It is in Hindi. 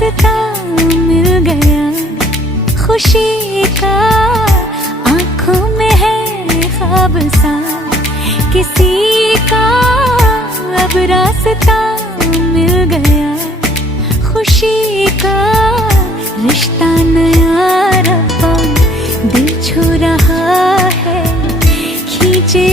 रास्ता मिल गया खुशी का, आंखों में है ख्वाब सा किसी का, अब रास्ता मिल गया खुशी का। रिश्ता नया रब्बा दिल छू रहा है, खींचे